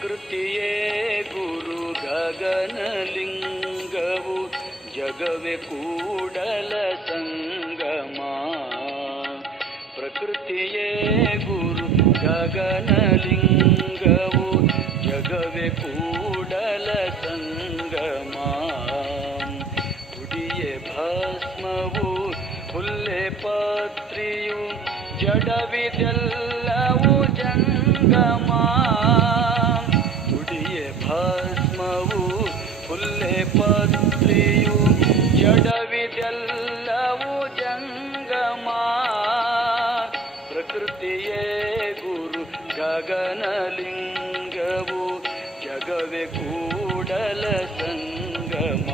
ಪ್ರಕೃತಿಯೇ Guru ಗಗನಲಿಂಗವು, ಜಗವೆ Kudala Sangama. ಪ್ರಕೃತಿಯೇ Guru ಗಗನಲಿಂಗವು, ಜಗವೆ Kudala Sangama. ಗುಡಿಯೇ ಭಸ್ಮವು, ಹುಲ್ಲೆ ಪಾತ್ರಿಯು, ಜಡವಿದೆಲ್ಲವು ಜಂಗಮಾ. ಪತ್ರಿಯು ಜಡವಿದೆಲ್ಲವೂ Jangama. ಪ್ರಕೃತಿಯೇ Guru ಗಗನಲಿಂಗವು ಜಗವೆ Kudala Sangama.